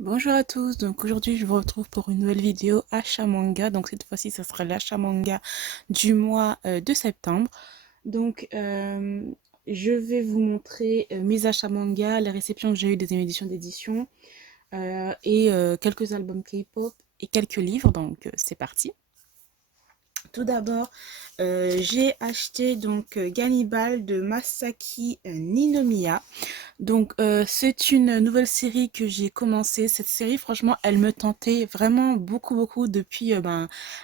Bonjour à tous, donc aujourd'hui je vous retrouve pour une nouvelle vidéo achat manga, donc cette fois-ci ça sera l'achat manga du mois de septembre. Donc je vais vous montrer mes achats manga, les réceptions que j'ai eues des éditions d'édition et quelques albums K-pop et quelques livres, donc c'est parti. Tout d'abord, j'ai acheté donc Gannibal de Masaki Ninomiya. Donc, c'est une nouvelle série que j'ai commencé. Cette série, franchement, elle me tentait vraiment beaucoup, beaucoup depuis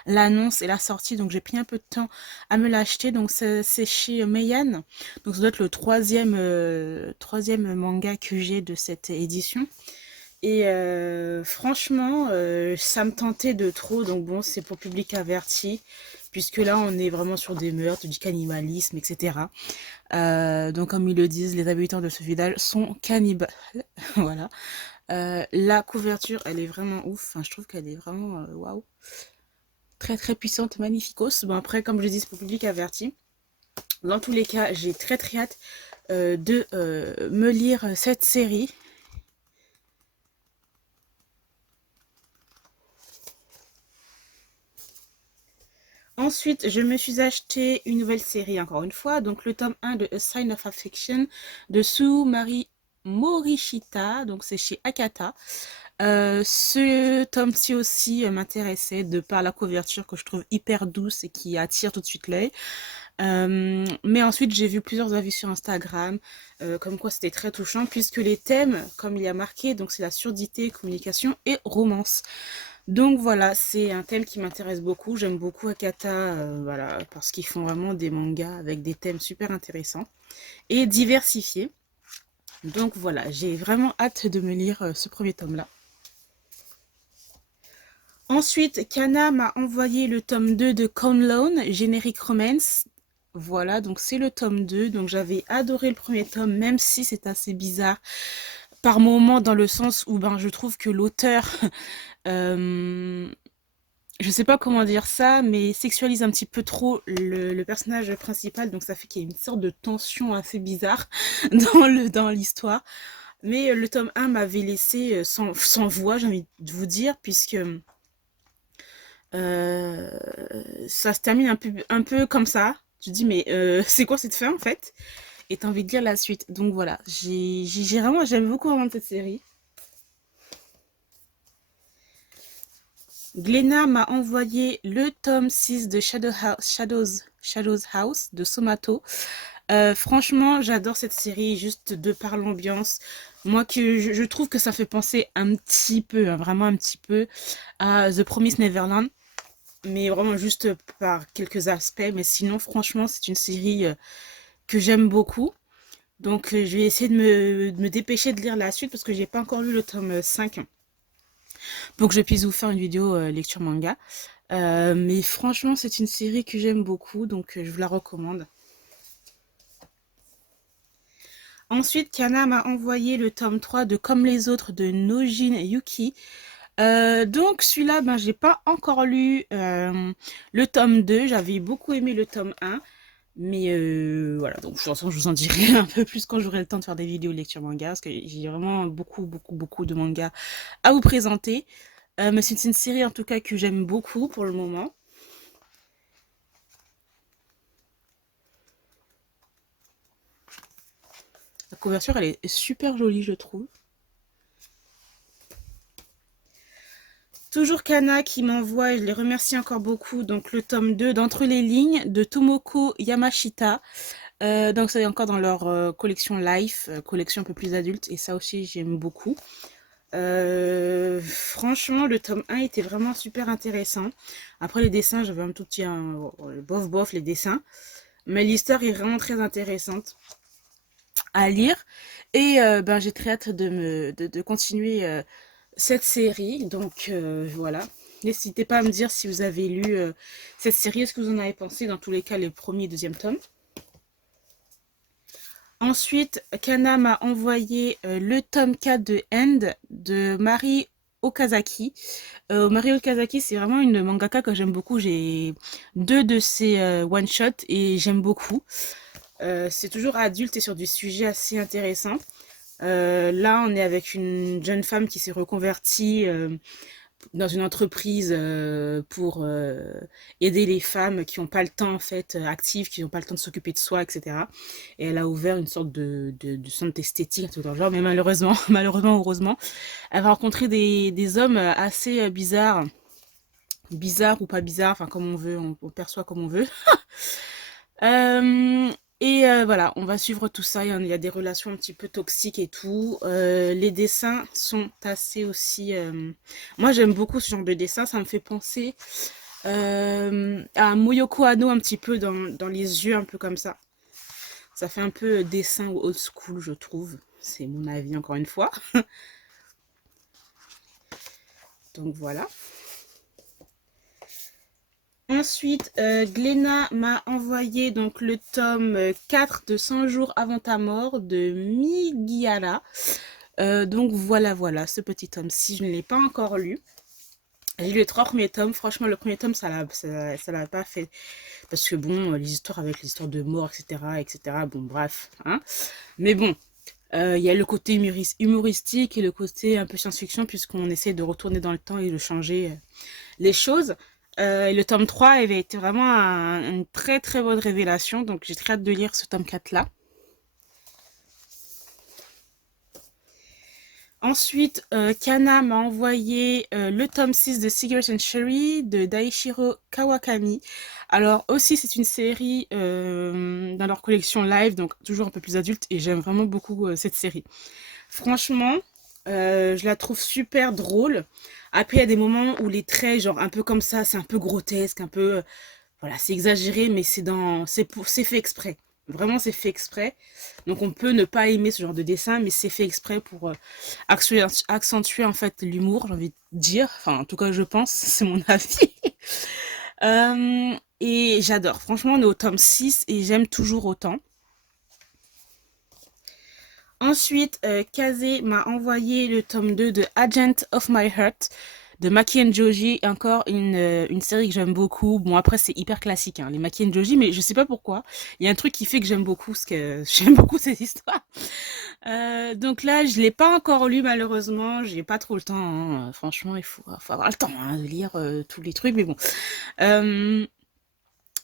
l'annonce et la sortie. Donc, j'ai pris un peu de temps à me l'acheter. Donc, c'est chez Meian. Donc, ça doit être le troisième manga que j'ai de cette édition. Et franchement, ça me tentait de trop. Donc, bon, c'est pour public averti. Puisque là, on est vraiment sur des meurtres, du cannibalisme, etc. Donc, comme ils le disent, les habitants de ce village sont cannibales. Voilà. La couverture, elle est vraiment ouf. Enfin, je trouve qu'elle est vraiment waouh. Très très puissante, magnificos. Bon, après, comme je dis, c'est pour public averti. Dans tous les cas, j'ai très très hâte de me lire cette série. Ensuite, je me suis acheté une nouvelle série, encore une fois, donc le tome 1 de A Sign of Affection de Sue Marie Morishita, donc c'est chez Akata. Ce tome-ci aussi m'intéressait de par la couverture que je trouve hyper douce et qui attire tout de suite l'œil. Mais ensuite, j'ai vu plusieurs avis sur Instagram, comme quoi c'était très touchant, puisque les thèmes, comme il y a marqué, donc c'est la surdité, communication et romance. Donc voilà, c'est un thème qui m'intéresse beaucoup. J'aime beaucoup Akata, voilà, parce qu'ils font vraiment des mangas avec des thèmes super intéressants et diversifiés. Donc voilà, j'ai vraiment hâte de me lire ce premier tome-là. Ensuite, Kana m'a envoyé le tome 2 de Conlone, Generic Romance. Voilà, donc c'est le tome 2. Donc j'avais adoré le premier tome, même si c'est assez bizarre par moments dans le sens où je trouve que l'auteur, euh, je sais pas comment dire ça, mais sexualise un petit peu trop le personnage principal. Donc ça fait qu'il y a une sorte de tension assez bizarre dans l'histoire. Mais le tome 1 m'avait laissé sans voix, j'ai envie de vous dire, puisque Euh, ça se termine un peu comme ça. Tu te dis, mais c'est quoi cette fin en fait? Et t'as envie de lire la suite. Donc voilà, j'aime beaucoup vraiment cette série. Glénat m'a envoyé le tome 6 de Shadows House de Somato. Franchement, j'adore cette série juste de par l'ambiance. Moi, je trouve que ça fait penser un petit peu, hein, vraiment un petit peu, à The Promised Neverland. Mais vraiment juste par quelques aspects. Mais sinon, franchement, c'est une série que j'aime beaucoup. Donc, je vais essayer de me dépêcher de lire la suite parce que j'ai pas encore lu le tome 5 pour que je puisse vous faire une vidéo lecture manga. Mais franchement, c'est une série que j'aime beaucoup, donc je vous la recommande. Ensuite, Kana m'a envoyé le tome 3 de Comme les autres de Nojin Yuki. Donc celui-là, j'ai pas encore lu le tome 2. J'avais beaucoup aimé le tome 1. Mais voilà, donc de toute façon, je vous en dirai un peu plus quand j'aurai le temps de faire des vidéos lecture manga, parce que j'ai vraiment beaucoup, beaucoup, beaucoup de mangas à vous présenter. Mais c'est une série en tout cas que j'aime beaucoup pour le moment. La couverture, elle est super jolie, je trouve. Toujours Kana qui m'envoie, et je les remercie encore beaucoup, donc le tome 2 d'Entre les lignes de Tomoko Yamashita. Donc c'est encore dans leur collection Life, collection un peu plus adulte, et ça aussi j'aime beaucoup. Franchement, le tome 1 était vraiment super intéressant. Après les dessins, j'avais un tout petit bof bof les dessins. Mais l'histoire est vraiment très intéressante à lire. Et j'ai très hâte de continuer cette série. Donc voilà. N'hésitez pas à me dire si vous avez lu cette série, est-ce que vous en avez pensé, dans tous les cas, les premiers et deuxième tomes. Ensuite, Kana m'a envoyé le tome 4 de End de Mari Okazaki. Mari Okazaki, c'est vraiment une mangaka que j'aime beaucoup. J'ai deux de ses one-shots et j'aime beaucoup. C'est toujours adulte et sur du sujet assez intéressant. Là, on est avec une jeune femme qui s'est reconvertie dans une entreprise pour aider les femmes qui n'ont pas le temps, en fait, actives, qui n'ont pas le temps de s'occuper de soi, etc. Et elle a ouvert une sorte de centre esthétique, tout dans le genre, mais malheureusement, malheureusement, heureusement, elle va rencontrer des hommes assez bizarres, bizarres ou pas bizarres, enfin, comme on veut, on perçoit comme on veut. Euh, voilà, on va suivre tout ça. Il y a des relations un petit peu toxiques et tout. Les dessins sont assez aussi... Moi, j'aime beaucoup ce genre de dessin. Ça me fait penser à Moyoko Hano un petit peu dans les yeux, un peu comme ça. Ça fait un peu dessin old school, je trouve. C'est mon avis, encore une fois. Donc voilà. Ensuite, Glénat m'a envoyé donc le tome 4 de 100 jours avant ta mort de Migiyara. Donc voilà, voilà, ce petit tome-ci, je ne l'ai pas encore lu. J'ai lu les 3 premiers tomes. Franchement, le premier tome, ça l'a pas fait. Parce que bon, les histoires avec les histoires de mort, etc., etc., bon, bref. Hein. Mais bon, il y a le côté humoristique et le côté un peu science-fiction, puisqu'on essaie de retourner dans le temps et de changer les choses. Et le tome 3 avait été vraiment une très très bonne révélation, donc j'ai très hâte de lire ce tome 4 là. Ensuite, Kana m'a envoyé le tome 6 de Cigarette and Cherry de Daishiro Kawakami. Alors aussi c'est une série dans leur collection live, donc toujours un peu plus adulte, et j'aime vraiment beaucoup cette série. Franchement, je la trouve super drôle. Après, il y a des moments où les traits, genre un peu comme ça, c'est un peu grotesque, un peu... voilà, c'est exagéré, mais c'est fait exprès. Vraiment, c'est fait exprès. Donc, on peut ne pas aimer ce genre de dessin, mais c'est fait exprès pour accentuer, en fait, l'humour, j'ai envie de dire. Enfin, en tout cas, je pense, c'est mon avis. Et j'adore. Franchement, on est au tome 6 et j'aime toujours autant. Ensuite, Kaze m'a envoyé le tome 2 de Agent of My Heart de Maki and Joji, encore une série que j'aime beaucoup. Bon, après, c'est hyper classique, hein, les Maki and Joji, mais je sais pas pourquoi. Il y a un truc qui fait que j'aime beaucoup, parce que j'aime beaucoup ces histoires. Donc là, je l'ai pas encore lu, malheureusement. J'ai pas trop le temps, hein. Franchement, faut avoir le temps hein, de lire tous les trucs, mais bon.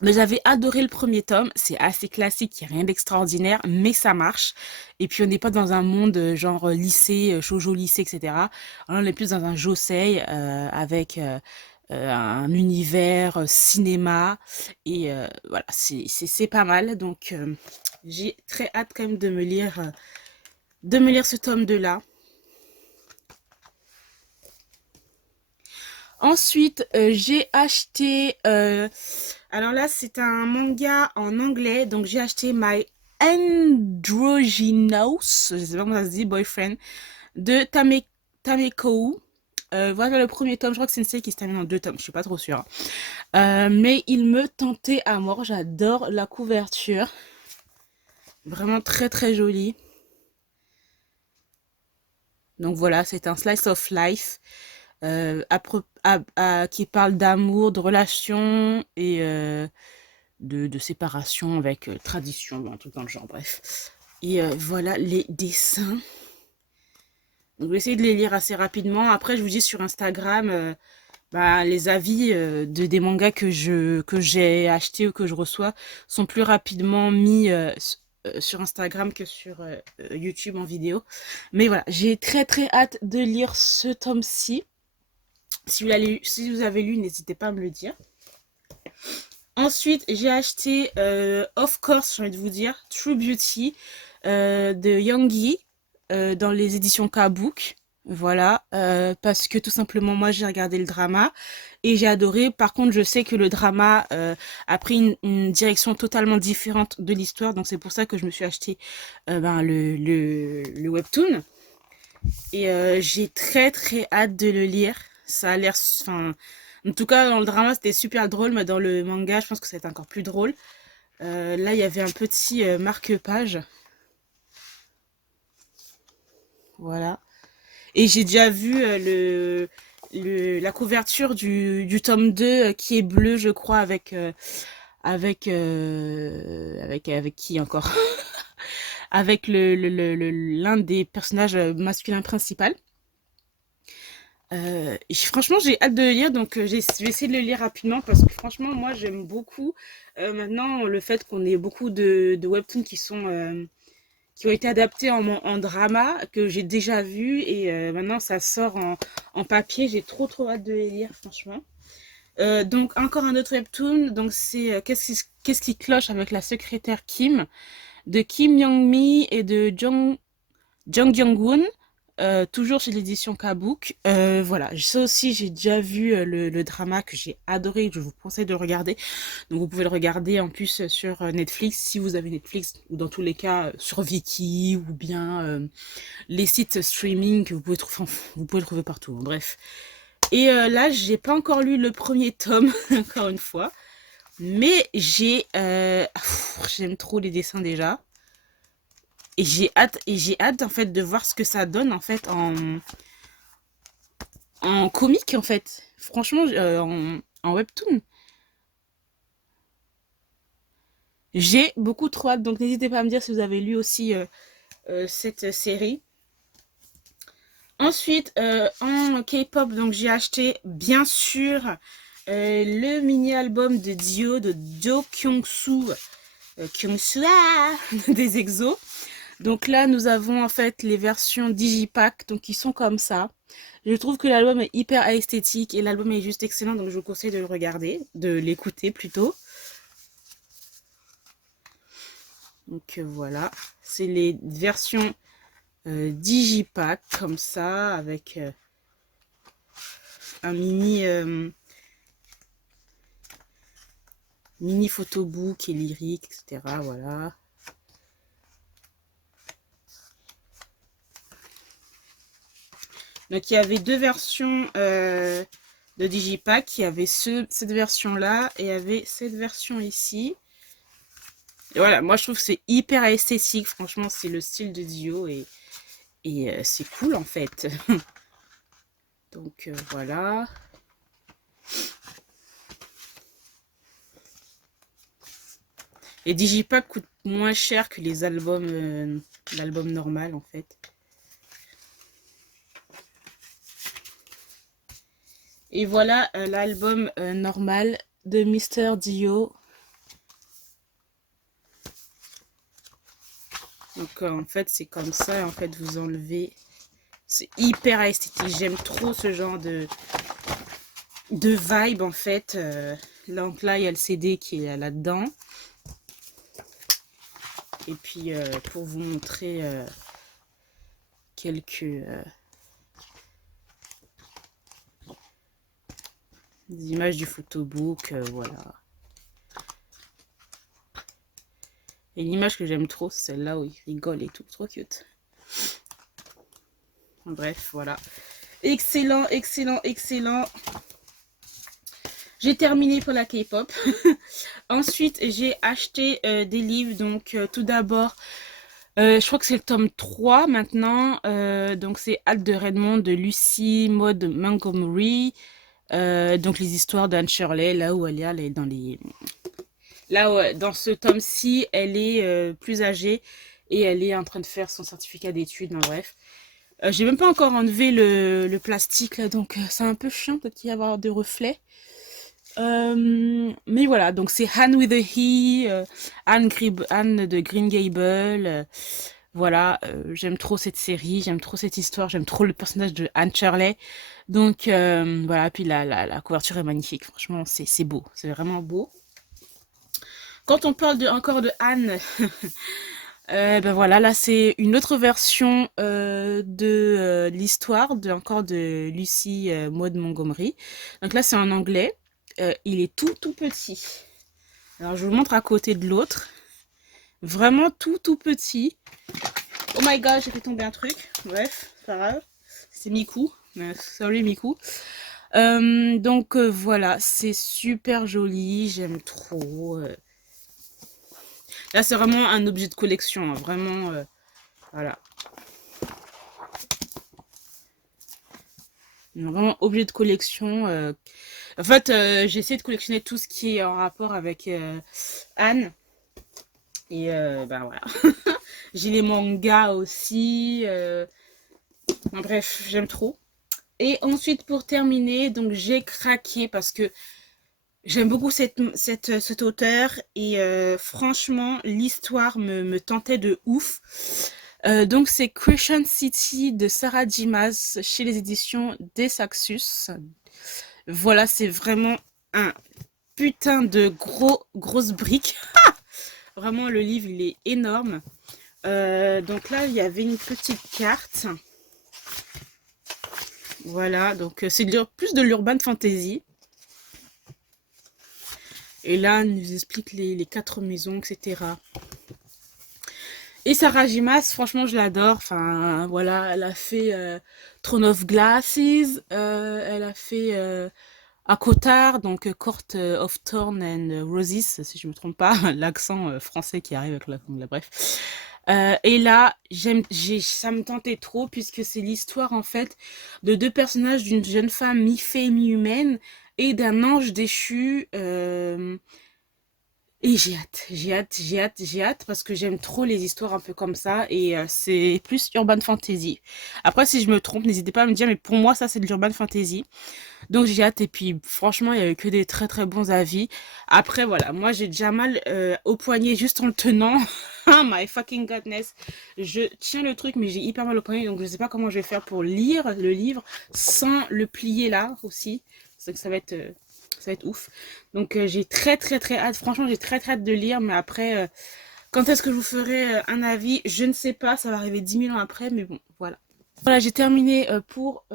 Mais j'avais adoré le premier tome, c'est assez classique, il n'y a rien d'extraordinaire, mais ça marche. Et puis on n'est pas dans un monde genre lycée, shoujo lycée, etc. On est plus dans un josei avec un univers cinéma. Et voilà, c'est pas mal. Donc j'ai très hâte quand même de me lire ce tome 2 là. Ensuite, j'ai acheté... alors là, c'est un manga en anglais. Donc, j'ai acheté My Androgynous, je sais pas comment ça se dit, Boyfriend, de Tameko. Voilà le premier tome. Je crois que c'est une série qui se termine en 2 tomes. Je suis pas trop sûre. Mais il me tentait à mort. J'adore la couverture. Vraiment très très jolie. Donc voilà, c'est un slice of life. Qui parle d'amour, de relations et de séparation avec tradition, bon, un truc dans le genre, bref. Et voilà les dessins. Donc, je vais essayer de les lire assez rapidement. Après, je vous dis sur Instagram bah, les avis des mangas que j'ai achetés ou que je reçois sont plus rapidement mis sur Instagram que sur YouTube en vidéo. Mais voilà, j'ai très très hâte de lire ce tome-ci. Si vous avez lu, n'hésitez pas à me le dire. Ensuite, j'ai acheté, of course, j'ai envie de vous dire, True Beauty de Youngi dans les éditions K-Book. Voilà, parce que tout simplement, moi, j'ai regardé le drama et j'ai adoré. Par contre, je sais que le drama a pris une direction totalement différente de l'histoire. Donc, c'est pour ça que je me suis acheté le webtoon. Et j'ai très très hâte de le lire. Ça a l'air... Enfin, en tout cas, dans le drama, c'était super drôle, mais dans le manga, je pense que ça va être encore plus drôle. Là, il y avait un petit marque-page. Voilà. Et j'ai déjà vu la couverture du tome 2 qui est bleu, je crois, avec qui encore avec l'un des personnages masculins principaux. Franchement, j'ai hâte de le lire, donc je vais essayer de le lire rapidement parce que franchement, moi, j'aime beaucoup maintenant le fait qu'on ait beaucoup de webtoons qui ont été adaptés en drama, que j'ai déjà vu, et maintenant ça sort en papier. J'ai trop hâte de les lire, franchement. Donc, encore un autre webtoon, donc c'est qu'est-ce qui cloche avec la secrétaire Kim, de Kim Young-mi et de Jung Jung-woon. Toujours chez l'édition Kabook. Voilà, ça aussi j'ai déjà vu le drama que j'ai adoré, je vous conseille de le regarder. Donc vous pouvez le regarder en plus sur Netflix si vous avez Netflix, ou dans tous les cas sur Viki, ou bien les sites streaming que vous pouvez le trouver partout, hein, bref. Et là j'ai pas encore lu le premier tome, encore une fois, mais j'aime trop les dessins déjà. Et j'ai hâte en fait de voir ce que ça donne en fait en comique en fait. Franchement, en webtoon. J'ai beaucoup trop hâte, donc n'hésitez pas à me dire si vous avez lu aussi cette série. Ensuite, en K-pop, donc j'ai acheté bien sûr le mini-album de Dio, de Jo Kyung-soo, des EXO. Donc là, nous avons en fait les versions Digipack, donc qui sont comme ça. Je trouve que l'album est hyper esthétique et l'album est juste excellent, donc je vous conseille de le regarder, de l'écouter plutôt. Donc voilà, c'est les versions Digipack comme ça, avec un mini photobook et lyrique, etc. Voilà. Donc il y avait deux versions de Digipack. Il y avait cette version-là et il y avait cette version ici. Et voilà, moi je trouve que c'est hyper esthétique. Franchement, c'est le style de Dio et c'est cool en fait. Donc voilà. Les Digipack coûtent moins cher que les albums, l'album normal en fait. Et voilà l'album normal de Mr. Dio. Donc en fait c'est comme ça, en fait vous enlevez. C'est hyper esthétique, j'aime trop ce genre de vibe en fait. Donc là il y a le CD qui est là-dedans. Et puis pour vous montrer quelques des images du photobook, voilà. Et l'image que j'aime trop, c'est celle-là où il rigole et tout, trop cute. Bref, voilà. Excellent, excellent, excellent. J'ai terminé pour la K-pop. Ensuite, j'ai acheté des livres. Donc, tout d'abord, je crois que c'est le tome 3 maintenant. Donc, c'est Hâte de Redmond de Lucy Maud Montgomery. Donc, les histoires d'Anne Shirley, là où elle est dans les... Là, où, dans ce tome-ci, elle est plus âgée et elle est en train de faire son certificat d'études. Bref. J'ai même pas encore enlevé le plastique, là, donc c'est un peu chiant, peut-être qu'il y avoir des reflets. Mais voilà, donc c'est Anne with a He, Anne de Green Gable. Voilà, j'aime trop cette série, j'aime trop cette histoire, j'aime trop le personnage de Anne Shirley. Donc voilà, puis la couverture est magnifique, franchement, c'est beau, c'est vraiment beau. Quand on parle encore de Anne, ben voilà, là c'est une autre version de l'histoire encore de Lucy Maud Montgomery. Donc là c'est en anglais. Il est tout petit. Alors je vous montre à côté de l'autre. Vraiment tout petit. Oh my god, j'ai fait tomber un truc. Bref, c'est pas grave. C'est Miku. Sorry Miku. Donc voilà, c'est super joli. J'aime trop. Là c'est vraiment un objet de collection. Hein, vraiment, voilà. Vraiment objet de collection. En fait, j'ai essayé de collectionner tout ce qui est en rapport avec Anne. Et ben voilà. J'ai les mangas aussi. Enfin, bref, j'aime trop. Et ensuite, pour terminer, donc j'ai craqué parce que j'aime beaucoup cet auteur et franchement, l'histoire me tentait de ouf. Donc c'est Crescent City de Sarah J. Maas chez les éditions des Saxus. Voilà, c'est vraiment un putain de grosse brique. Vraiment, le livre, il est énorme. Donc là, il y avait une petite carte. Voilà, donc c'est plus de l'urban fantasy. Et là, elle nous explique les 4 maisons, etc. Et Sarah J. Maas, franchement, je l'adore. Enfin, voilà, elle a fait Throne of Glasses, elle a fait Akotar, donc Court of Thorn and Roses, si je me trompe pas, l'accent français qui arrive avec la bref. Et là, ça me tentait trop puisque c'est l'histoire en fait de 2 personnages, d'une jeune femme mi-fée, mi-humaine et d'un ange déchu. Et j'ai hâte parce que j'aime trop les histoires un peu comme ça et c'est plus urban fantasy. Après, si je me trompe, n'hésitez pas à me dire, mais pour moi, ça c'est de l'urban fantasy. Donc j'ai hâte et puis franchement, il y a eu que des très très bons avis. Après, voilà, moi j'ai déjà mal au poignet juste en le tenant. Oh my fucking godness. Je tiens le truc, mais j'ai hyper mal au poignet, donc je sais pas comment je vais faire pour lire le livre sans le plier là aussi. C'est que ça va être ouf. Donc j'ai très hâte. Franchement, j'ai très hâte de lire. Mais après, quand est-ce que je vous ferai un avis? Je ne sais pas. Ça va arriver 10 000 ans après. Mais bon, voilà. Voilà, j'ai terminé pour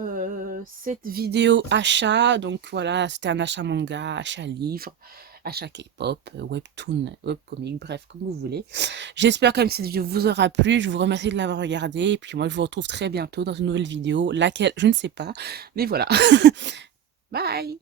cette vidéo achat. Donc voilà, c'était un achat manga, achat livre, achat K-pop, webtoon, webcomic, bref, comme vous voulez. J'espère quand même que cette vidéo vous aura plu. Je vous remercie de l'avoir regardée. Et puis moi, je vous retrouve très bientôt dans une nouvelle vidéo. Laquelle, je ne sais pas. Mais voilà. Bye!